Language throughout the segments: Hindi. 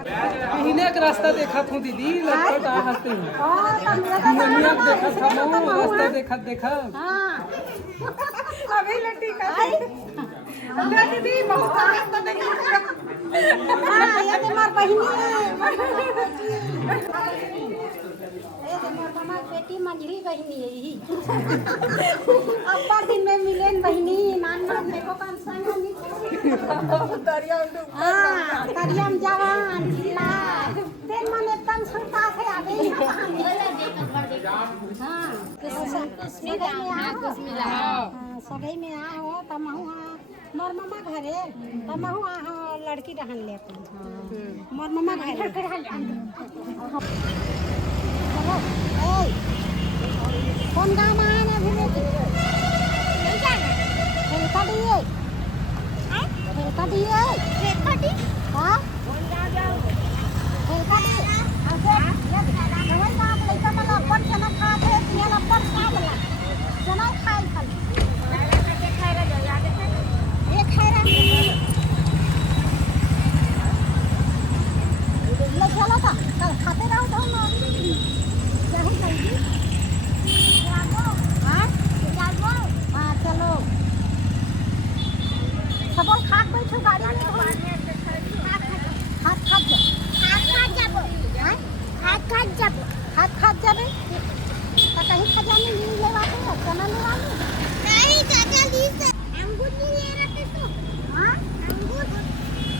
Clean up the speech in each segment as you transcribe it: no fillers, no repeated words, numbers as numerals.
महीने का रास्ता देखा था दीदी, लगभग आ हंसते हैं। देखा था वो रास्ता देखा। अभी लट्टी का दीदी बहुत रास्ता देखा। ये तो मार बहिनी ये तो मार मामा बेटी मंझली बहिनी है यही। अब्बा दिन में मिलेन बहिनी नान देखो कौन संग नहीं। तरियम जवान जिला दिन मन एकदम सुनता से आ गई। सगई में आ हो तमहु मोर मम्मा घरे तमहु आ हो लड़की रहन ले मोर मम्मा घरे। चलो ए कौन गाँव में आए ना अभी बेटी खेलता दिए हाँ खेलता दिए हाँ दवाई का लड़का वाला अपन चना खा थे ये अपन खा वाला चना खाई खाली एक खाई रहा ले चलो था कल खाते रहो तो ना यही कहीं हाँ चलो सबल खाक बैठो गाड़ी में खात जाबे तो कहीं खजाने नहीं लेवा तो चना लेवा नहीं चाचा ली से अंगूर नहीं ले रहे तो हां अंगूर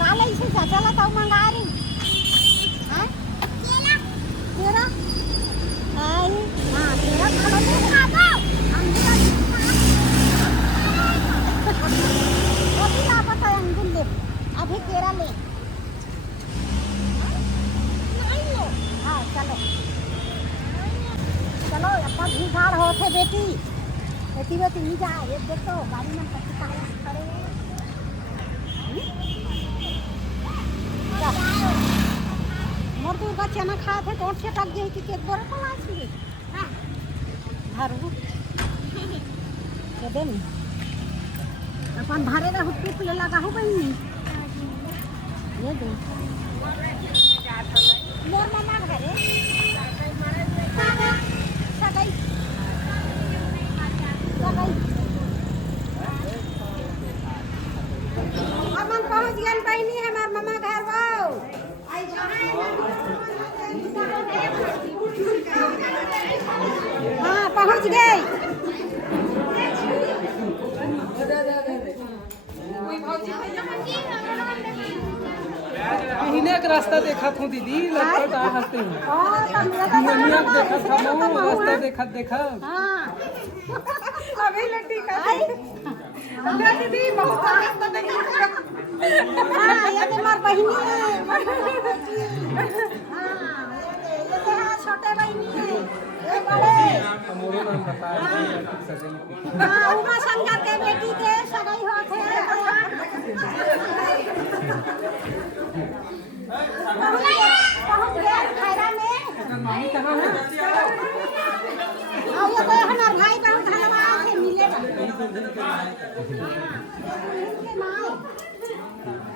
काले से चाचा ला तो मंगा रही हां तेरा आई हां तेरा खाना नहीं खाबो अंगूर अभी ला पता अंगूर ले अभी तेरा ले हाँ चलो चलो अपन भीड़ होते बेटी बेटी नहीं जा ये देखो गाड़ी में खड़े मोर दूर का चना खाए थे तो से टक गई कि केक बोरा को लाच ली हां धरू के दिन अपन भारे रे हुट्टी पे लगा हो बहनी ये दे मोर मामा घरे सगाई हमन पहुंच गए बहनी हमार मामा घर वाओ हाँ पहुंच गए महीने का रास्ता देखा था दीदी, लगभग आ हंसते हैं। देखा था वो रास्ता देखा। अभी लट्टी का दीदी बहुत रास्ता देखा। ये तो मार बहिनी छोटे बहिनी ये बड़े उमा शंकर के बेटी के सगाई होते पहुंच गए खैरा में मामी कहाँ है? और ये तो हमार भाई बहुत धन्यवाद से मिलेगा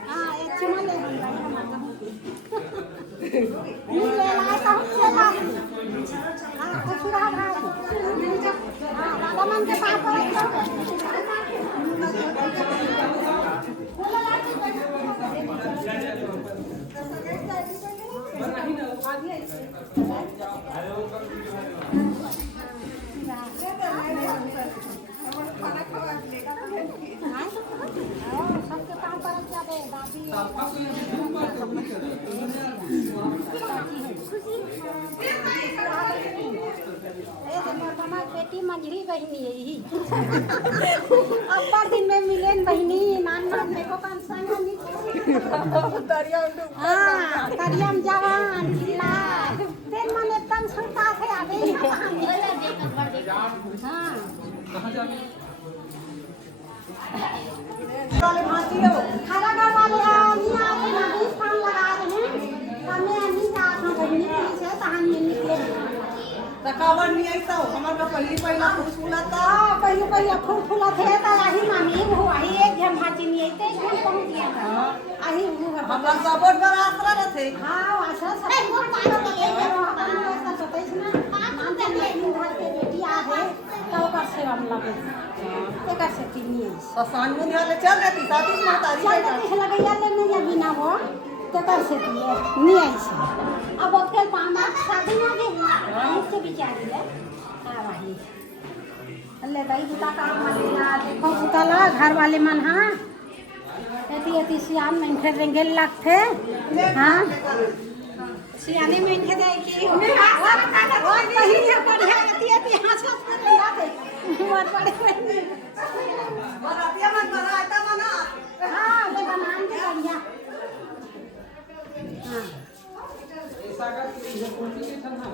हाँ एक चुमा ले मिले लाता हूँ चला हाँ कुछ रहा हाँ राधा मन के पास सबके काम पर जाते दादी बेटी मंझली बहिनी है यही अब्बा दिन में मिलेन बहिनी नान देखो कौन संग नहीं। तरियम जवान जिला दिन मन एकदम सुनता से आ गई। हाँ खाना का वाले नहीं आते ना 20 पान लगा रहे हैं हमें नहीं जात ना बहिनी से तहन में निकले तकावर नहीं ऐसा हमारा पहली पहला फूला था पहले पहले फूला थे तो आही मामी वो आही एक जन भाजी नहीं आई थे जन पहुंच गया था आही हमारा सपोर्ट कर आसरा थे हां आशा सब को मानो तो एक जन ऐसा बताइस ना मान के नहीं घर के बेटी आ है तो कर से हम लगे एक से तीन तो सांझ में वाले चल रही साथी महतारी चल लगे यार लेने या बिना वो तो कर से नहीं आई से अब के पामा शादी ना के इससे बिचारी है हां भाई अल्ले दाई बुता काम मलेला देखो बुताला घर वाले मन हां एती सियान में फिर रेंगेल लगथे हां सियाने में खे जाए की और कहीं है बढ़िया एती हंसत कर ला दे और बड़े बरातिया मन बनाता मना हां दे बनान के बढ़िया हां ऐसा का ये कोटी के ठंडा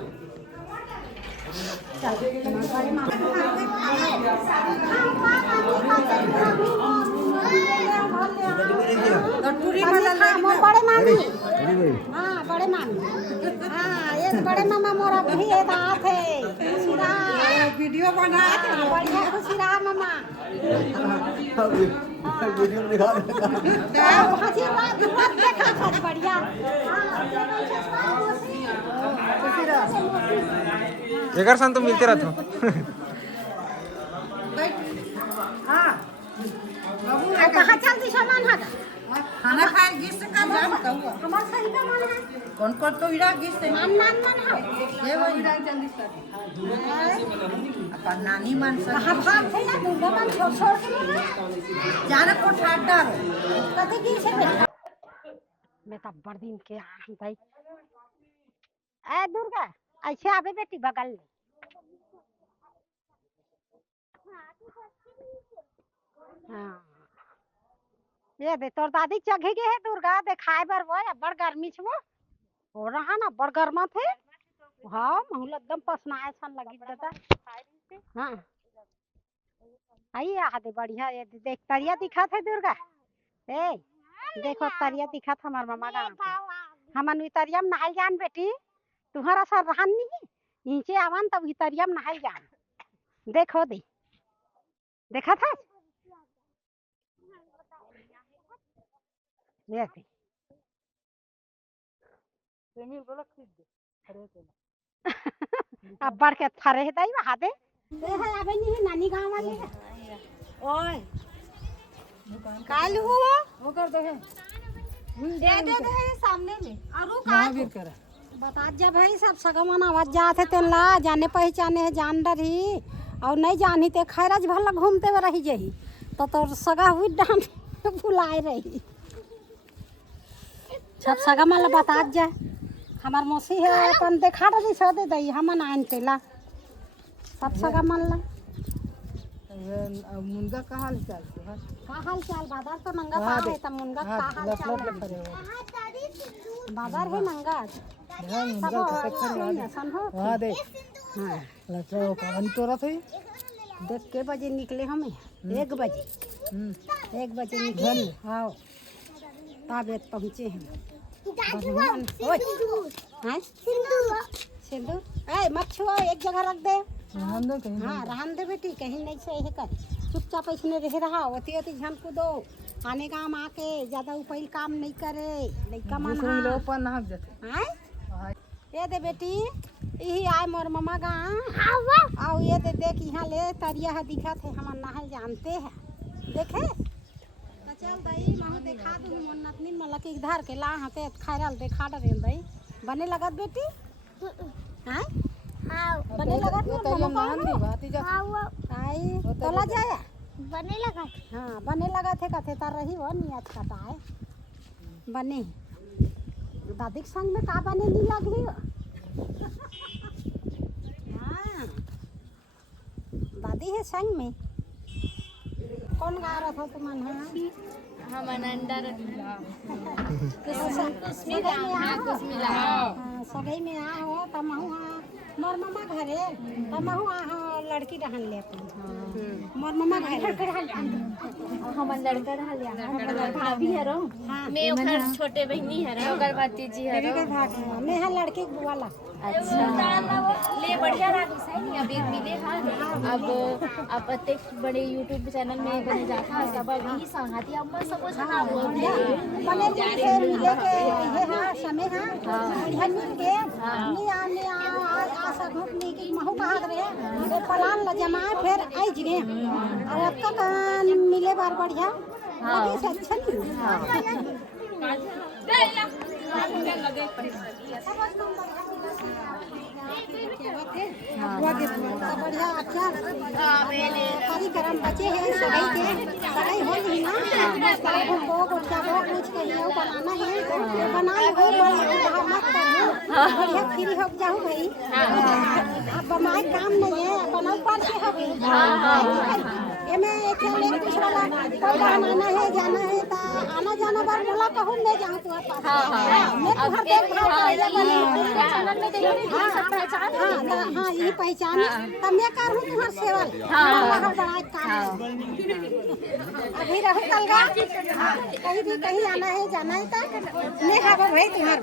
बड़े मामी हाँ बड़े मामी हाँ एक बड़े मामा मोरा भी बात है खुशी रहा वीडियो बना बढ़िया खुशी रहा मामा वीडियो दिखा देखा था बढ़िया एकर संग तो मिलते रहते हां कहाँ चलती सामान है खाना खाए गिस का जानता हूं हमारा सही का मन है कौन तो इरा गिस है मान है ये वो इरा जल्दी कर अपन नानी मन से कहाँ भाग थे ना दूल्हा मन छोड़ के ना जाने को ठाट डाल कथे की से बैठा मैं तब बड़ दिन के भाई ए दुर्गा ऐसे आवे बेटी बगल में हाँ ये दे तोर दादी चघे के है दुर्गा देखाए बर वो बड़ गर्मी छ वो हो रहा ना बड़ गर्मा थे हाँ महूल एकदम पसनाए सन लगी दादा हाँ आई आ दे बढ़िया ये देख तरिया दिखा थे दुर्गा ए देखो तरिया दिखा था हमार मामा गाँव हमन वी तरिया में नहाल जान बेटी तुम्हारा सर रहन नहीं नीचे आवन तब तरिया में नहाल जान देखो दे देखा था देखते अब बढ़ के थरे है दाई वहां दे है आवे नहीं नानी गांव वाले है ओए काल वो कर दे सामने में और महावीर कर बता जा भाई सब सगमन आवाज जाते तेला जाने पहचाने है जान डरी और नहीं जानी ते खैरज भला घूमते हुए रही जही तो तोर सगा हुई डांट बुलाए रही सब सगा माला बता जा हमार मौसी है अपन देखा रही सो दे दई हमन आन तेला सब सगा माला मुनगा का हाल चाल बाजार तो नंगा पा है त मुनगा का हाल चाल बाजार है नंगा वहां दे हाँ लचो कौन तोरा थई देख के बजे निकले हमें 1 बजे निकले हाँ ताबे पहुँचे हैं सिंदूर ए मत छुओ एक जगह रख दे हाँ रहन दे बेटी कहीं नहीं से है कर चुपचाप इसने रह रहा होती होती झन को दो आने काम आके ज्यादा उपैल काम नहीं करे लइका मन ये दे बेटी यही आए मोर ममा गाँव आओ ये दे देख यहाँ ले तरिया है दिखा थे हम नहल जानते हैं देखे चल दई महू देखा दूँ मोर नतनी मलक इधर के ला हाथे खैरल देखा डरे दई बने लगत बेटी हाँ बने लगत आई तोला जाए बने लगा हाँ बने लगा थे कथे तर रही वो नियत कटा है बने दादी के संग में का बने नहीं लगी हाँ दादी है संग में कौन गा रहा था तुम हम अंदर सगई में आ हो तम हाँ मोर मम्मा घरे हम लड़की रहन ले मोर मम्मा घरे हमर लड़का रहल हमर भाभी है रो मैं ओकर छोटे बहनी है रो ओकर भतीजी है रो मैं है लड़के वाला। अच्छा ले बढ़िया रहा सही अब एक मिले हाँ अब प्रत्येक बड़े यूट्यूब चैनल में बने जाता है सब अब यही संगति अब मैं सब कुछ ना बोलते बने से मिले के ये हां समय हां बढ़िया मिल के नहीं आ सकूं नहीं कि महू कहा रे प्लान ल जमाए फिर आई जगे और अब तक मिले बार बढ़िया लगे से अच्छा बढ़िया अच्छा खाली गरम बचे हैं सगाई के सगाई हो गई ना हमको कुछ कहिए बनाना है बना लो मत करो बढ़िया फ्री हो जाओ भाई अब बनाए काम नहीं है बनाओ पर से हो गई ये मैं एक दूसरा कोई बनाना है जाना है तो आना जाना बार बोला कहूँ मैं जाऊँ तुम्हारे पास मैं तुम्हारे हाँ यही पहचान तब मैं करूँ तुम्हारे सेवा बड़ा काम अभी रहो कलगा कहीं भी कहीं आना है जाना है तो मैं खाबो भाई तुम्हारे